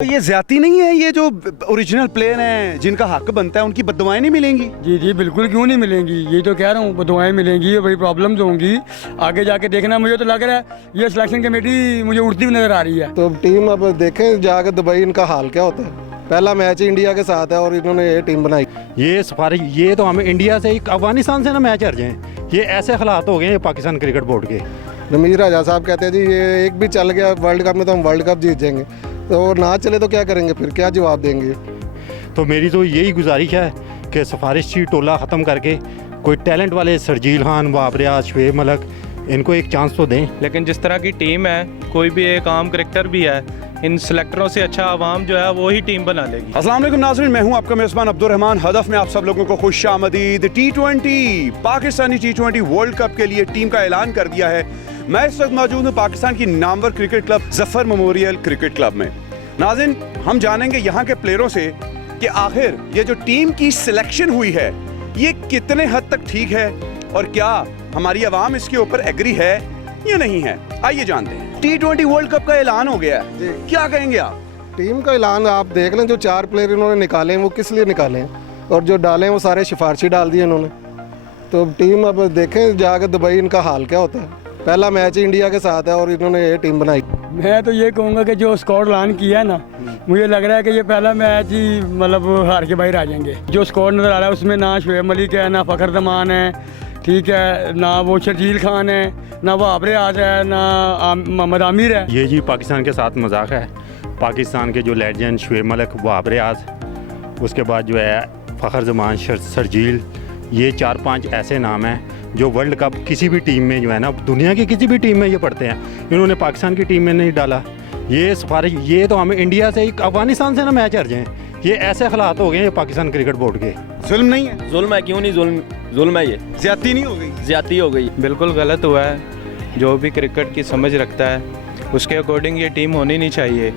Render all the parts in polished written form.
तो ये ज्यादती नहीं है, ये जो ओरिजिनल प्लेयर हैं जिनका हक बनता है उनकी बददुआएं नहीं मिलेंगी? जी जी बिल्कुल, क्यों नहीं मिलेंगी, ये तो कह रहा हूँ बदुआएं मिलेंगी, वही प्रॉब्लम्स होंगी आगे जाके देखना। मुझे तो लग रहा है ये सिलेक्शन कमेटी मुझे उड़ती हुई नज़र आ रही है। तो टीम अब देखें जाकर दुबई इनका हाल क्या होता है। पहला मैच इंडिया के साथ है और इन्होंने ये टीम बनाई। ये सिफारिश, ये तो हमें इंडिया से अफगानिस्तान से ना मैच हार जाएं, ये ऐसे हालात हो गए हैं पाकिस्तान क्रिकेट बोर्ड के। नमीर राजा साहब कहते हैं जी ये एक भी चल गया वर्ल्ड कप में तो हम वर्ल्ड कप जीत जाएंगे, तो ना चले तो क्या करेंगे, फिर क्या जवाब देंगे। तो मेरी तो यही गुजारिश है कि सिफारिशी टोला ख़त्म करके कोई टैलेंट वाले सरजील खान, बाबर रियाज, शुएब मलिक, इनको एक चांस तो दें। लेकिन जिस तरह की टीम है, कोई भी एक आम क्रिकेटर भी है, इन सेलेक्टरों से अच्छा आवाम जो है वो ही टीम बना लेगी। अस्सलाम वालेकुम नाज़रीन, मैं हूं आपका मेज़बान अब्दुल रहमान। हदफ में आप सब लोगों को खुशामदीद। T20 Pakistani T20 world cup के लिए टीम का ऐलान कर दिया है। मैं इस वक्त मौजूद हूं पाकिस्तान की Namvar cricket club Zafar memorial cricket club में। नाज़रीन, हम जानेंगे यहाँ के प्लेयरों से कि आखिर ये जो टीम की सिलेक्शन हुई है ये कितने हद तक ठीक है और क्या हमारी आवाम इसके ऊपर एग्री है या नहीं है। आइए जानते हैं। T20 वर्ल्ड कप का ऐलान हो गया है, क्या कहेंगे आप? टीम का ऐलान आप देख लें, जो 4 प्लेयर इन्होंने निकाले हैं वो किस लिए निकाले हैं, और जो डाले हैं वो सारे सिफारशी डाल दिए इन्होंने। तो टीम अब देखें जाकर दुबई इनका हाल क्या होता है। पहला मैच इंडिया के साथ है और इन्होंने ये टीम बनाई। मैं तो ये कहूँगा कि जो स्क्वाड ऐलान किया है ना, मुझे लग रहा है कि ये पहला मैच ही मतलब हार के बाहर आ जाएंगे। जो स्क्वाड नज़र आ रहा है उसमें ना शुएब मलिक है, ना फ़खर जमान है, ठीक है, ना वो शर्जील खान है, ना बाबर रियाज है, ना मोहम्मद आमिर है। ये जी पाकिस्तान के साथ मजाक है। पाकिस्तान के जो लेजेंड शुएब मलिक, बाबर रियाज, उसके बाद जो है फ़खर जमान, शर्जील, ये 4-5 ऐसे नाम हैं जो वर्ल्ड कप किसी भी टीम में जो है ना, दुनिया की किसी भी टीम में ये पढ़ते हैं। इन्होंने पाकिस्तान की टीम में नहीं डाला। ये सिफारिश, ये तो हमें इंडिया से अफगानिस्तान से ना मैच हार जाएं, ये ऐसे हालात हो गए हैं पाकिस्तान क्रिकेट बोर्ड के। जुल्म नहीं है? जुल्म है, क्यों नहीं जुल्म, जुल्म है, ये ज्यादती नहीं हो गई? ज्यादती हो गई। बिल्कुल गलत हुआ है। जो भी क्रिकेट की समझ रखता है उसके अकॉर्डिंग ये टीम होनी नहीं चाहिए।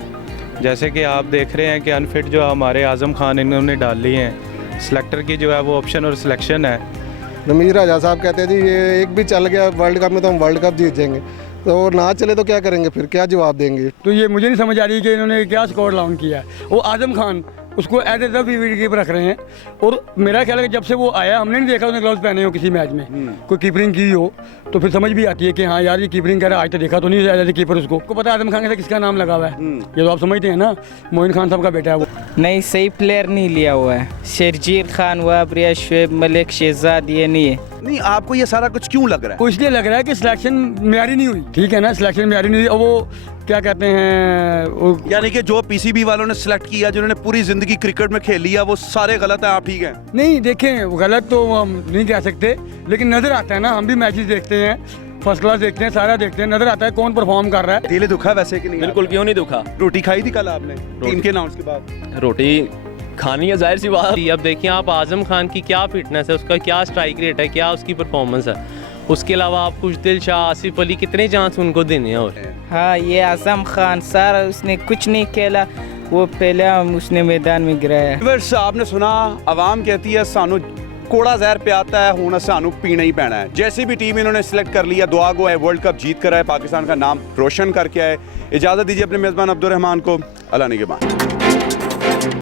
जैसे कि आप देख रहे हैं कि अनफिट जो हमारे आज़म खान इन्होंने डाल ली हैं, सेलेक्टर की जो है वो ऑप्शन और सिलेक्शन है। नमीर राजा साहब कहते हैं जी ये एक भी चल गया वर्ल्ड कप में तो हम वर्ल्ड कप जीत जाएंगे, तो ना चले तो क्या करेंगे, फिर क्या जवाब देंगे। तो ये मुझे नहीं समझ आ रही कि इन्होंने क्या स्क्वाड ऐलान किया है। वो आजम खान उसको एज ए विकेट कीपर रख रहे हैं, और मेरा ख्याल है कि जब से वो आया हमने नहीं देखा उसने ग्लव्स पहने हो किसी मैच में, कोई कीपरिंग की हो, तो फिर समझ भी आती है कि हाँ यार ये कीपरिंग कर रहा है। आज तो देखा तो नहीं एज ए कीपर उसको पता है आजम खान के साथ किसका नाम लगा हुआ है, ये तो आप समझते हैं ना, मोइन खान साहब का बेटा है वो। नहीं, सही प्लेयर नहीं लिया हुआ है। शर्जील खान, बाबर रियाज, शुएब मलिक, शहजाद, ये नहीं है। नहीं, आपको ये सारा कुछ क्यों लग रहा है? को इसलिए लग रहा है कि सिलेक्शन म्यारी नहीं हुई, ठीक है ना, सिलेक्शन म्यारी नहीं हुई। और वो क्या कहते हैं वो, यानी कि जो पीसीबी वालों ने सिलेक्ट किया, जिन्होंने पूरी जिंदगी क्रिकेट में खेल लिया, वो सारे गलत हैं, आप ठीक हैं? नहीं देखें गलत तो हम नहीं कह सकते, लेकिन नज़र आता है ना, हम भी मैचेस देखते हैं, फर्स्ट क्लास देखते हैं, सारा देखते हैं, नज़र आता है कौन परफॉर्म कर रहा है। दिल दुखा वैसे कि नहीं? बिल्कुल, क्यों नहीं दुखा। रोटी खाई थी कल आपने टीम के अनाउंस के बाद? रोटी खानी है, जाहिर सी बात। अब देखिए आप आजम खान की क्या फिटनेस है, उसका क्या स्ट्राइक रेट है, क्या उसकी परफॉर्मेंस है। उसके अलावा आप कुछ दिल शाह, आसिफ अली, कितने चांस उनको देने हैं। और हाँ, ये आजम खान सारा उसने कुछ नहीं खेला, वो पहले उसने मैदान में गिराया। व्यूअर्स, आपने सुना, आवाम कहती है सानू कोड़ा जहर पियाता है, हुन सानू पीना ही पैना है। जैसी भी टीम इन्होंने सिलेक्ट कर लिया, दुआ गो है वर्ल्ड कप जीत कर आए, पाकिस्तान का नाम रोशन करके आए। इजाज़त दीजिए अपने मेज़बान अब्दुल रहमान को। अल्लाह निगहबान।